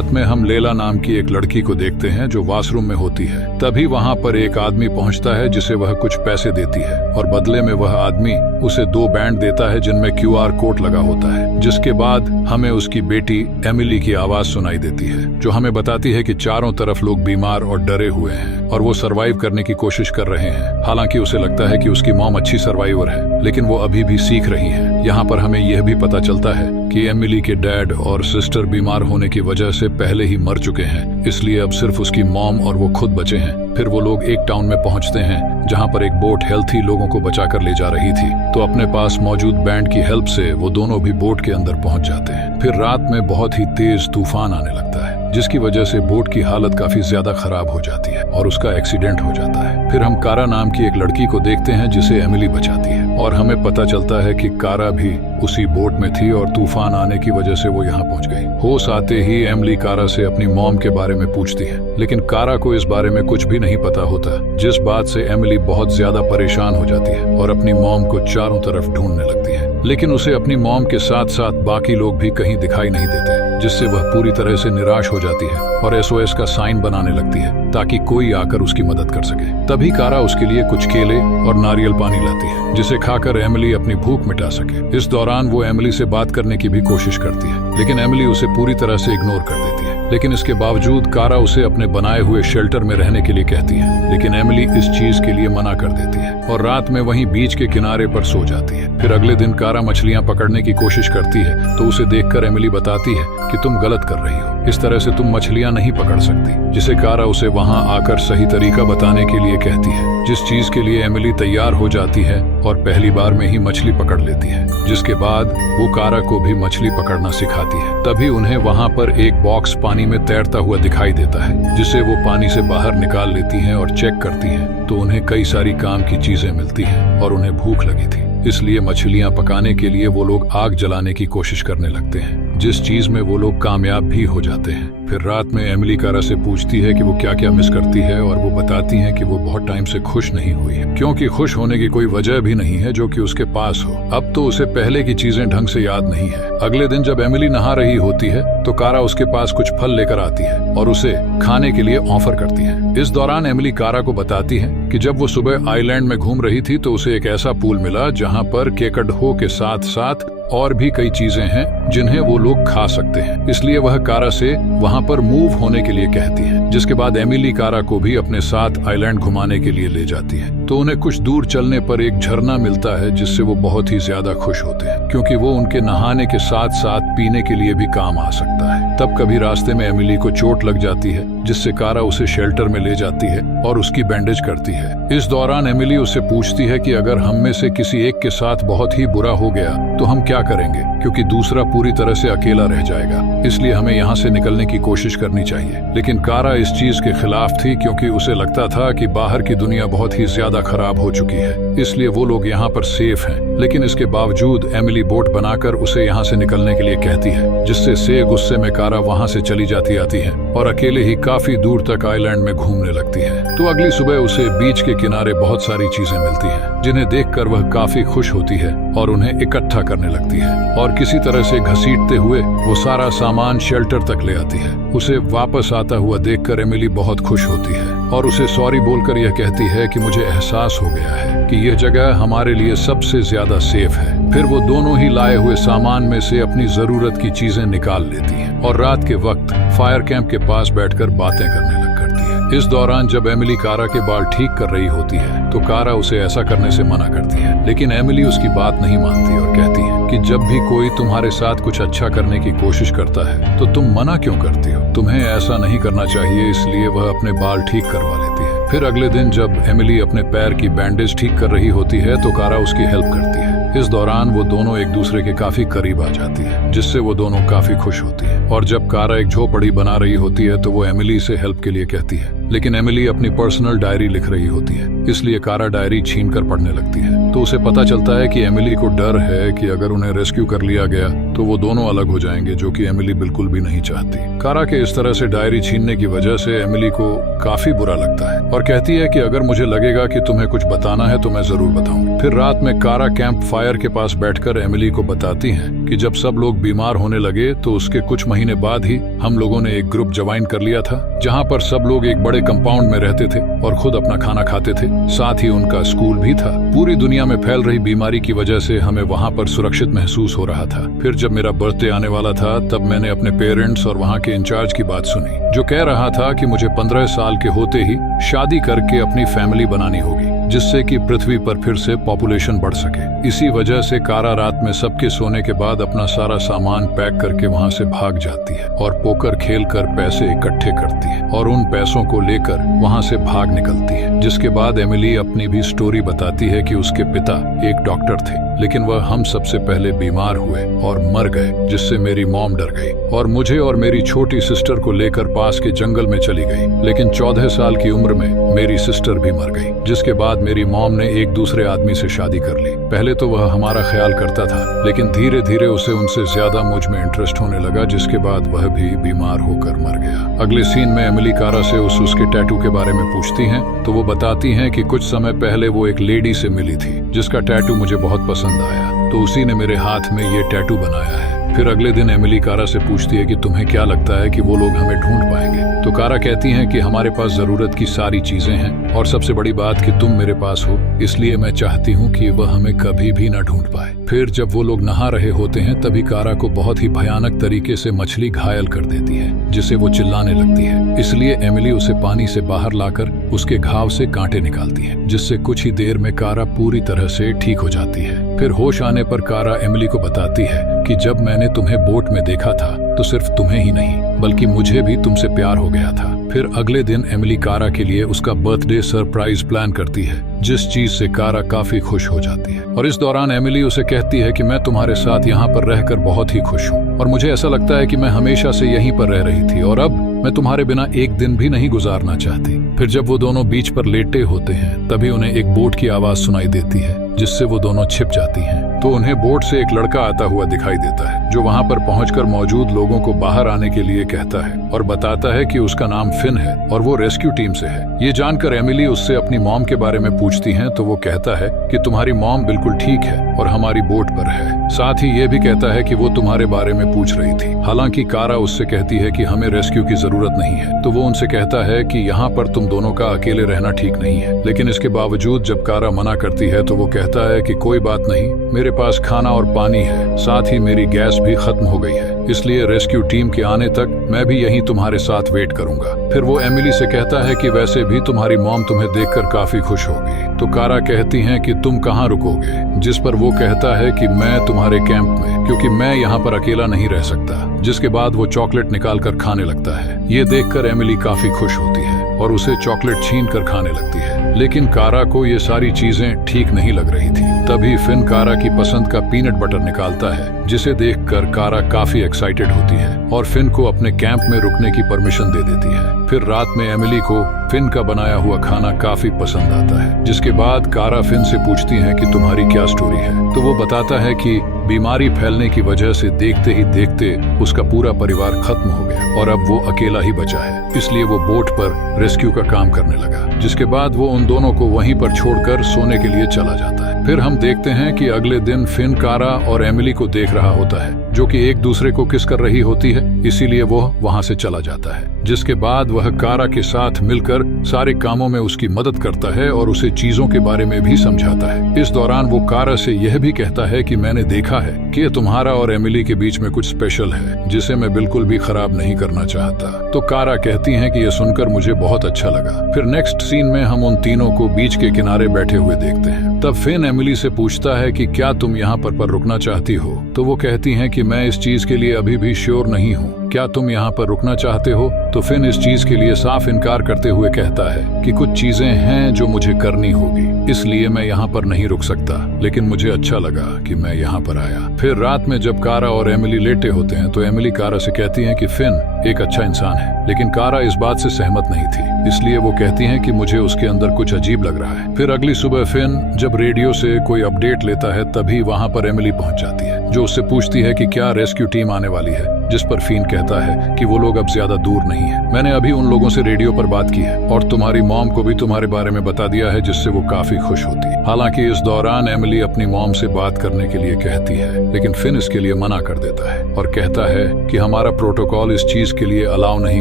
रात में हम लेला नाम की एक लड़की को देखते हैं जो वॉशरूम में होती है। तभी वहाँ पर एक आदमी पहुँचता है जिसे वह कुछ पैसे देती है और बदले में वह आदमी उसे 2 बैंड देता है जिनमें QR कोड लगा होता है। जिसके बाद हमें उसकी बेटी एमिली की आवाज सुनाई देती है जो हमें बताती है कि चारों तरफ लोग बीमार और डरे हुए हैं और वो सरवाइव करने की कोशिश कर रहे हैं। हालांकि उसे लगता है कि उसकी मॉम अच्छी सर्वाइवर है, लेकिन वो अभी भी सीख रही है। यहाँ पर हमें यह भी पता चलता है कि एमिली के डैड और सिस्टर बीमार होने की वजह से पहले ही मर चुके हैं, इसलिए अब सिर्फ उसकी मॉम और वो खुद बचे हैं। फिर वो लोग एक टाउन में पहुंचते हैं जहां पर एक बोट हेल्थी लोगों को बचाकर ले जा रही थी। तो अपने पास मौजूद बैंड की हेल्प से वो दोनों भी बोट के अंदर पहुंच जाते हैं। फिर रात में बहुत ही तेज तूफान आने लगता है, जिसकी वजह से बोट की हालत काफी ज्यादा खराब हो जाती है और उसका एक्सीडेंट हो जाता है। फिर हम कारा नाम की एक लड़की को देखते हैं जिसे एमिली बचाती है और हमें पता चलता है कि कारा भी उसी बोट में थी और तूफान आने की वजह से वो यहाँ पहुंच गई। होश आते ही एमिली कारा से अपनी मॉम के बारे में पूछती है, लेकिन कारा को इस बारे में कुछ भी नहीं पता होता, जिस बात से एमिली बहुत ज्यादा परेशान हो जाती है और अपनी मॉम को चारों तरफ ढूंढने लगती है। लेकिन उसे अपनी मॉम के साथ साथ बाकी लोग भी कहीं दिखाई नहीं देते, जिससे वह पूरी तरह से निराश हो जाती है और SOS का साइन बनाने लगती है ताकि कोई आकर उसकी मदद कर सके। तभी कारा उसके लिए कुछ केले और नारियल पानी लाती है जिसे खाकर एमिली अपनी भूख मिटा सके। इस दौरान वो एमिली से बात करने की भी कोशिश करती है, लेकिन एमिली उसे पूरी तरह से इग्नोर कर देती है। लेकिन इसके बावजूद कारा उसे अपने बनाए हुए शेल्टर में रहने के लिए कहती है, लेकिन एमिली इस चीज के लिए मना कर देती है और रात में वहीं बीच के किनारे पर सो जाती है। फिर अगले दिन कारा मछलियां पकड़ने की कोशिश करती है तो उसे देखकर एमिली बताती है कि तुम गलत कर रही हो, इस तरह से तुम मछलियां नहीं पकड़ सकती, जिसे कारा उसे वहां आकर सही तरीका बताने के लिए कहती है। जिस चीज के लिए एमिली तैयार हो जाती है और पहली बार में ही मछली पकड़ लेती है, जिसके बाद वो कारा को भी मछली पकड़ना सिखाती है। तभी उन्हें वहां पर एक बॉक्स पानी में तैरता हुआ दिखाई देता है, जिसे वो पानी से बाहर निकाल लेती हैं और चेक करती हैं तो उन्हें कई सारी काम की चीजें मिलती हैं और उन्हें भूख लगी थी, इसलिए मछलियां पकाने के लिए वो लोग आग जलाने की कोशिश करने लगते हैं, जिस चीज में वो लोग कामयाब भी हो जाते हैं। फिर रात में एमिली कारा से पूछती है कि वो क्या क्या मिस करती है और वो बताती है कि वो बहुत टाइम से खुश नहीं हुई है, क्योंकि खुश होने की कोई वजह भी नहीं है जो कि उसके पास हो। अब तो उसे पहले की चीजें ढंग से याद नहीं है। अगले दिन जब एमिली नहा रही होती है तो कारा उसके पास कुछ फल लेकर आती है और उसे खाने के लिए ऑफर करती है। इस दौरान एमिली कारा को बताती है कि जब वो सुबह आइलैंड में घूम रही थी तो उसे एक ऐसा पूल मिला जहाँ पर केकडहो के साथ साथ और भी कई चीजें हैं जिन्हें वो लोग खा सकते हैं, इसलिए वह कारा से वहां पर मूव होने के लिए कहती है। जिसके बाद एमिली कारा को भी अपने साथ आइलैंड घुमाने के लिए ले जाती है। तो उन्हें कुछ दूर चलने पर एक झरना मिलता है जिससे वो बहुत ही ज्यादा खुश होते हैं, क्योंकि वो उनके नहाने के साथ साथ पीने के लिए भी काम आ सकता है। तब कभी रास्ते में एमिली को चोट लग जाती है, जिससे कारा उसे शेल्टर में ले जाती है और उसकी बैंडेज करती है। इस दौरान एमिली उससे पूछती है कि अगर हम में से किसी एक के साथ बहुत ही बुरा हो गया तो हम क्या करेंगे, क्योंकि दूसरा पूरी तरह से अकेला रह जाएगा, इसलिए हमें यहाँ से निकलने की कोशिश करनी चाहिए। लेकिन कारा इस चीज के खिलाफ थी, क्योंकि उसे लगता था कि बाहर की दुनिया बहुत ही ज्यादा खराब हो चुकी है, इसलिए वो लोग यहाँ पर सेफ हैं। लेकिन इसके बावजूद एमिली बोट बनाकर उसे यहाँ से निकलने के लिए कहती है, जिससे से गुस्से में कारा वहाँ से चली जाती आती है और अकेले ही काफी दूर तक आइलैंड में घूमने लगती है। तो अगली सुबह उसे बीच के किनारे बहुत सारी चीजें मिलती हैं, जिन्हें देखकर वह काफी खुश होती है और उन्हें इकट्ठा करने लगती है और किसी तरह से घसीटते हुए वो सारा सामान शेल्टर तक ले आती है। उसे वापस आता हुआ देखकर एमिली बहुत खुश होती है और उसे सॉरी बोलकर यह कहती है कि मुझे एहसास हो गया है कि यह जगह हमारे लिए सबसे ज्यादा सेफ है। फिर वो दोनों ही लाए हुए सामान में से अपनी जरूरत की चीजें निकाल लेती हैं और रात के वक्त फायर कैंप के पास बैठकर बातें करने लग करती है। इस दौरान जब एमिली कारा के बाल ठीक कर रही होती है तो कारा उसे ऐसा करने से मना करती है, लेकिन एमिली उसकी बात नहीं मानती और कहती है कि जब भी कोई तुम्हारे साथ कुछ अच्छा करने की कोशिश करता है तो तुम मना क्यों करती हो, तुम्हें ऐसा नहीं करना चाहिए। इसलिए वह अपने बाल ठीक करवा लेती है। फिर अगले दिन जब एमिली अपने पैर की बैंडेज ठीक कर रही होती है तो कारा उसकी हेल्प करती है। इस दौरान वो दोनों एक दूसरे के काफी करीब आ जाती है, जिससे वो दोनों काफी खुश होती है। और जब कारा एक झोपड़ी बना रही होती है तो वो एमिली से हेल्प के लिए कहती है, लेकिन एमिली अपनी पर्सनल डायरी लिख रही होती है, इसलिए कारा डायरी छीनकर पढ़ने लगती है। तो उसे पता चलता है कि एमिली को डर है कि अगर उन्हें रेस्क्यू कर लिया गया तो वो दोनों अलग हो जाएंगे, जो कि एमिली बिल्कुल भी नहीं चाहती। कारा के इस तरह से डायरी छीनने की वजह से एमिली को काफी बुरा लगता है और कहती है कि अगर मुझे लगेगा कि तुम्हें कुछ बताना है तो मैं जरूर बताऊंगी। फिर रात में कारा कैंप फायर के पास बैठकर एमिली को बताती हैं कि जब सब लोग बीमार होने लगे तो उसके कुछ महीने बाद ही हम लोगों ने एक ग्रुप ज्वाइन कर लिया था, जहाँ पर सब लोग एक बड़े कंपाउंड में रहते थे और खुद अपना खाना खाते थे। साथ ही उनका स्कूल भी था। पूरी दुनिया में फैल रही बीमारी की वजह से हमें वहाँ पर सुरक्षित महसूस हो रहा था। फिर जब मेरा बर्थडे आने वाला था तब मैंने अपने पेरेंट्स और वहाँ के इंचार्ज की बात सुनी, जो कह रहा था कि मुझे 15 साल के होते ही शादी करके अपनी फैमिली बनानी होगी, जिससे कि पृथ्वी पर फिर से पॉपुलेशन बढ़ सके। इसी वजह से कारा रात में सबके सोने के बाद अपना सारा सामान पैक करके वहाँ से भाग जाती है और पोकर खेल कर पैसे इकट्ठे करती है और उन पैसों को लेकर वहाँ से भाग निकलती है। जिसके बाद एमिली अपनी भी स्टोरी बताती है कि उसके पिता एक डॉक्टर थे, लेकिन वह हम सबसे पहले बीमार हुए और मर गए, जिससे मेरी मॉम डर गई और मुझे और मेरी छोटी सिस्टर को लेकर पास के जंगल में चली गई। लेकिन 14 साल की उम्र में मेरी सिस्टर भी मर गई, जिसके बाद मेरी मॉम ने एक दूसरे आदमी से शादी कर ली। पहले तो वह हमारा ख्याल करता था, लेकिन धीरे धीरे उसे उनसे ज्यादा मुझ में इंटरेस्ट होने लगा, जिसके बाद वह भी बीमार होकर मर गया। अगले सीन में एमिली कारा से उसके टैटू के बारे में पूछती हैं, तो वो बताती हैं कि कुछ समय पहले वो एक लेडी से मिली थी जिसका टैटू मुझे बहुत पसंद आया, तो उसी ने मेरे हाथ में ये टैटू बनाया है। फिर अगले दिन एमिली कारा से पूछती है कि तुम्हें क्या लगता है कि वो लोग हमें ढूंढ पाएंगे, तो कारा कहती हैं कि हमारे पास जरूरत की सारी चीजें हैं और सबसे बड़ी बात कि तुम मेरे पास हो, इसलिए मैं चाहती हूँ कि वह हमें कभी भी न ढूंढ पाए। फिर जब वो लोग नहा रहे होते हैं तभी कारा को बहुत ही भयानक तरीके से मछली घायल कर देती है, जिसे वो चिल्लाने लगती है। इसलिए एमिली उसे पानी से बाहर लाकर उसके घाव से कांटे निकालती है, जिससे कुछ ही देर में कारा पूरी तरह से ठीक हो जाती है। फिर होश आने पर कारा एमिली को बताती है कि जब मैंने तुम्हें बोट में देखा था तो सिर्फ तुम्हें ही नहीं बल्कि मुझे भी तुमसे प्यार हो गया था। फिर अगले दिन एमिली कारा के लिए उसका बर्थडे सरप्राइज प्लान करती है, जिस चीज से कारा काफी खुश हो जाती है। और इस दौरान एमिली उसे कहती है कि मैं तुम्हारे साथ यहाँ पर रहकर बहुत ही खुश हूँ और मुझे ऐसा लगता है कि मैं हमेशा से यहीं पर रह रही थी और अब मैं तुम्हारे बिना एक दिन भी नहीं गुजारना चाहती। फिर जब वो दोनों बीच पर लेटे होते हैं तभी उन्हें एक बोट की आवाज सुनाई देती है, जिससे वो दोनों छिप जाती हैं। तो उन्हें बोट से एक लड़का आता हुआ दिखाई देता है, जो वहां पर पहुंचकर मौजूद लोगों को बाहर आने के लिए कहता है और बताता है कि उसका नाम फिन है और वो रेस्क्यू टीम से है। ये जानकर एमिली उससे अपनी मॉम के बारे में पूछती हैं, तो वो कहता है कि तुम्हारी मॉम बिल्कुल ठीक है और हमारी बोट पर है। साथ ही ये भी कहता है कि वो तुम्हारे बारे में पूछ रही थी। हालांकि कारा उससे कहती है कि हमें रेस्क्यू की जरूरत नहीं है, तो वो उनसे कहता है कि यहाँ पर तुम दोनों का अकेले रहना ठीक नहीं है। लेकिन इसके बावजूद जब कारा मना करती है तो वो कहता है कि कोई बात नहीं, मेरे पास खाना और पानी है, साथ ही मेरी गैस भी खत्म हो गई है, इसलिए रेस्क्यू टीम के आने तक मैं भी यहीं तुम्हारे साथ वेट करूंगा। फिर वो एमिली से कहता है कि वैसे भी तुम्हारी मॉम तुम्हें देखकर काफी खुश होगी। तो कारा कहती हैं कि तुम कहाँ रुकोगे, जिस पर वो कहता है कि मैं तुम्हारे कैंप में, क्योंकि मैं यहाँ पर अकेला नहीं रह सकता। जिसके बाद वो चॉकलेट निकाल कर खाने लगता है। ये देखकर एमिली काफी खुश होती है और उसे चॉकलेट छीन कर खाने लगती है, लेकिन कारा को ये सारी चीजें ठीक नहीं लग रही थी। तभी फिन कारा की पसंद का पीनट बटर निकालता है, जिसे देखकर कारा काफी एक्साइटेड होती है और फिन को अपने कैंप में रुकने की परमिशन दे देती है। फिर रात में एमिली को फिन का बनाया हुआ खाना काफी पसंद आता है, जिसके बाद कारा फिन से पूछती है कि तुम्हारी क्या स्टोरी है। तो वो बताता है कि बीमारी फैलने की वजह से देखते ही देखते उसका पूरा परिवार खत्म हो गया और अब वो अकेला ही बचा है, इसलिए वो बोट पर रेस्क्यू का काम करने लगा। जिसके बाद वो उन दोनों को वहीं पर छोड़कर सोने के लिए चला जाता है। फिर हम देखते हैं कि अगले दिन फिन कारा और एमिली को देख रहा होता है, जो कि एक दूसरे को किस कर रही होती है, इसीलिए वो वहां से चला जाता है। जिसके बाद वह कारा के साथ मिलकर सारे कामों में उसकी मदद करता है और उसे चीजों के बारे में भी समझाता है। इस दौरान वो कारा से यह भी कहता है कि मैंने देखा है कि तुम्हारा और एमिली के बीच में कुछ स्पेशल है, जिसे मैं बिल्कुल भी खराब नहीं करना चाहता। तो कारा कहती हैं कि यह सुनकर मुझे बहुत अच्छा लगा। फिर नेक्स्ट सीन में हम उन तीनों को बीच के किनारे बैठे हुए देखते हैं। तब फिन एमिली से पूछता है कि क्या तुम यहाँ पर रुकना चाहती हो, तो वो कहती हैं कि मैं इस चीज के लिए अभी भी श्योर नहीं हूँ, क्या तुम यहाँ पर रुकना चाहते हो। तो फिन इस चीज के लिए साफ इनकार करते हुए कहता है कि कुछ चीजें हैं जो मुझे करनी होगी, इसलिए मैं यहाँ पर नहीं रुक सकता, लेकिन मुझे अच्छा लगा कि मैं यहाँ पर आया। फिर रात में जब कारा और एमिली लेटे होते हैं तो एमिली कारा से कहती है कि फिन एक अच्छा इंसान है, लेकिन कारा इस बात से सहमत नहीं थी, इसलिए वो कहती हैं कि मुझे उसके अंदर कुछ अजीब लग रहा है। फिर अगली सुबह फिन जब रेडियो से कोई अपडेट लेता है तभी वहां पर एमिली पहुंच जाती है, जो उससे पूछती है कि क्या रेस्क्यू टीम आने वाली है। जिस पर फिन कहता है कि वो लोग अब ज्यादा दूर नहीं है। मैंने अभी उन लोगों से रेडियो पर बात की है और तुम्हारी मॉम को भी तुम्हारे बारे में बता दिया है, जिससे वो काफी खुश होती है। हालांकि इस दौरान एमिली अपनी मॉम से बात करने के लिए कहती है, लेकिन फिन इसके लिए मना कर देता है और कहता है कि हमारा प्रोटोकॉल इस चीज के लिए अलाउ नहीं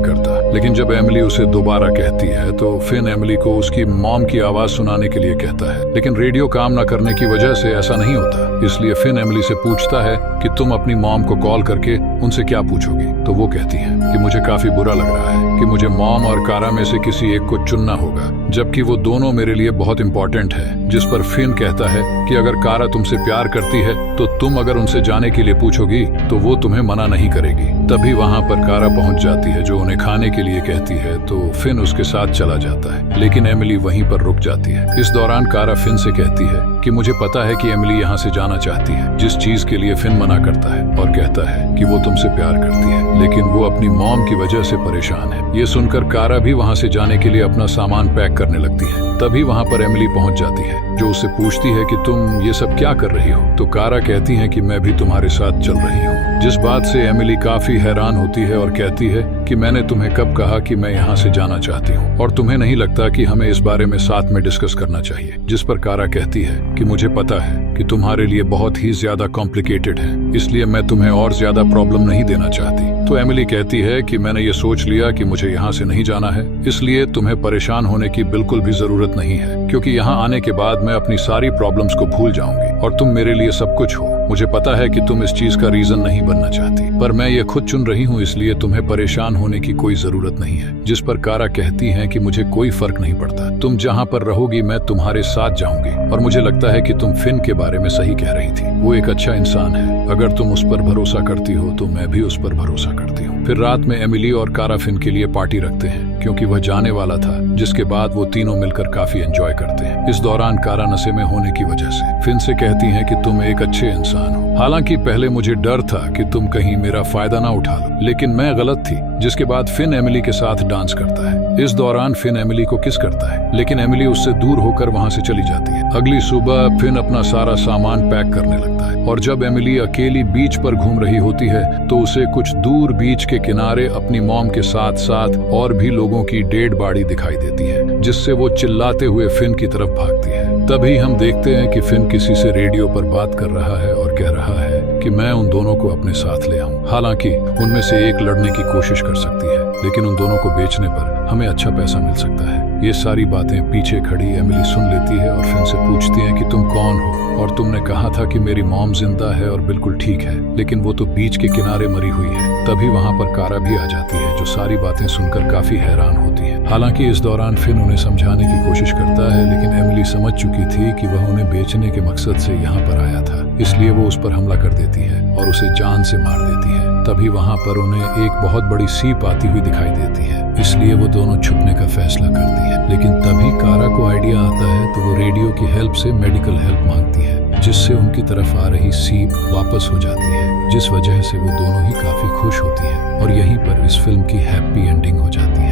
करता। लेकिन जब एमिली उसे दोबारा कहती है तो फिन एमिली को उसकी मॉम की आवाज सुनाने के लिए कहता है, लेकिन रेडियो काम न करने की वजह से ऐसा नहीं होता। इसलिए फिन एमिली से पूछता है कि तुम अपनी मॉम को कॉल करके उनसे क्या पूछोगी। तो वो कहती है कि मुझे काफी बुरा लग रहा है कि मुझे मॉम और कारा में से किसी एक को चुनना होगा, जबकि वो दोनों मेरे लिए बहुत इंपॉर्टेंट है। जिस पर फिन कहता है कि अगर कारा तुमसे प्यार करती है तो तुम अगर उनसे जाने के लिए पूछोगी तो वो तुम्हें मना नहीं करेगी। तभी वहाँ पर कारा पहुँच जाती है जो उन्हें खाने के लिए कहती है, तो फिन उसके साथ चला जाता है, लेकिन एमिली वहीं पर रुक जाती है। इस दौरान कारा फिन से कहती है कि मुझे पता है कि एमिली यहाँ से जाना चाहती है, जिस चीज के लिए फिन मना करता है और कहता है कि वो तुमसे प्यार करती है, लेकिन वो अपनी मॉम की वजह से परेशान है। ये सुनकर कारा भी वहाँ से जाने के लिए अपना सामान पैक करने लगती है। तभी वहाँ पर एमिली पहुँच जाती है जो उससे पूछती है कि तुम ये सब क्या कर रही हो। तो कारा कहती है कि मैं भी तुम्हारे साथ चल रही हूँ, जिस बात से एमिली काफी हैरान होती है और कहती है कि मैंने तुम्हें कब कहा कि मैं यहाँ से जाना चाहती हूँ और तुम्हें नहीं लगता कि हमें इस बारे में साथ में डिस्कस करना चाहिए। जिस पर कारा कहती है कि मुझे पता है कि तुम्हारे लिए बहुत ही ज्यादा कॉम्प्लिकेटेड है, इसलिए मैं तुम्हें और ज्यादा प्रॉब्लम नहीं देना चाहती। तो एमिली कहती है कि मैंने ये सोच लिया कि मुझे यहाँ से नहीं जाना है, इसलिए तुम्हें परेशान होने की बिल्कुल भी जरूरत नहीं है, क्योंकि यहाँ आने के बाद मैं अपनी सारी प्रॉब्लम्स को भूल जाऊंगी और तुम मेरे लिए सब कुछ हो। मुझे पता है कि तुम इस चीज का रीजन नहीं बनना चाहती, पर मैं ये खुद चुन रही हूँ, इसलिए तुम्हें परेशान होने की कोई जरूरत नहीं है। जिस पर कारा कहती है कि मुझे कोई फर्क नहीं पड़ता, तुम जहाँ पर रहोगी मैं तुम्हारे साथ जाऊंगी और मुझे लगता है कि तुम फिन के बारे में सही कह रही थी। वो एक अच्छा इंसान है, अगर तुम उस पर भरोसा करती हो तो मैं भी उस पर भरोसा करती हूँ। फिर रात में एमिली और कारा फिन के लिए पार्टी रखते हैं क्योंकि वह जाने वाला था, जिसके बाद वो तीनों मिलकर काफी एंजॉय करते हैं। इस दौरान कारा नशे में होने की वजह से फिन से कहती हैं कि तुम एक अच्छे इंसान हो। हालांकि पहले मुझे डर था कि तुम कहीं मेरा फायदा ना उठा लो, लेकिन मैं गलत थी। जिसके बाद फिन एमिली के साथ डांस करता है। इस दौरान फिन एमिली को किस करता है, लेकिन एमिली उससे दूर होकर वहां से चली जाती है। अगली सुबह फिन अपना सारा सामान पैक करने लगता है और जब एमिली अकेली बीच पर घूम रही होती है तो उसे कुछ दूर बीच के किनारे अपनी मॉम के साथ साथ और भी लोगों की डेड बॉडी दिखाई देती है, जिससे वो चिल्लाते हुए फिन की तरफ भागती है। तभी हम देखते हैं कि फिन किसी से रेडियो पर बात कर रहा है और कह रहा है कि मैं उन दोनों को अपने साथ ले आऊं। हालांकि उनमें से एक लड़ने की कोशिश कर सकती है, लेकिन उन दोनों को बेचने पर हमें अच्छा पैसा मिल सकता है। ये सारी बातें पीछे खड़ी एमिली सुन लेती है और फिन से पूछती है कि तुम कौन हो और तुमने कहा था कि मेरी मॉम जिंदा है और बिल्कुल ठीक है, लेकिन वो तो बीच के किनारे मरी हुई है। तभी वहाँ पर कारा भी आ जाती है जो सारी बातें सुनकर काफी हैरान होती है। हालांकि इस दौरान फिन उन्हें समझाने की कोशिश करता है, लेकिन एमिली समझ चुकी थी कि वह उन्हें बेचने के मकसद से यहाँ पर आया था, इसलिए वो उस पर हमला कर देती है और उसे जान से मार देती है। तभी वहाँ पर उन्हें एक बहुत बड़ी सीप आती हुई दिखाई देती है, इसलिए वो दोनों छुपने का फैसला करती है। लेकिन तभी कारा को आइडिया आता है तो वो रेडियो की हेल्प से मेडिकल हेल्प मांगती है, जिससे उनकी तरफ आ रही सीप वापस हो जाती है, जिस वजह से वो दोनों ही काफी खुश होती है और यहीं पर इस फिल्म की हैप्पी एंडिंग हो जाती है।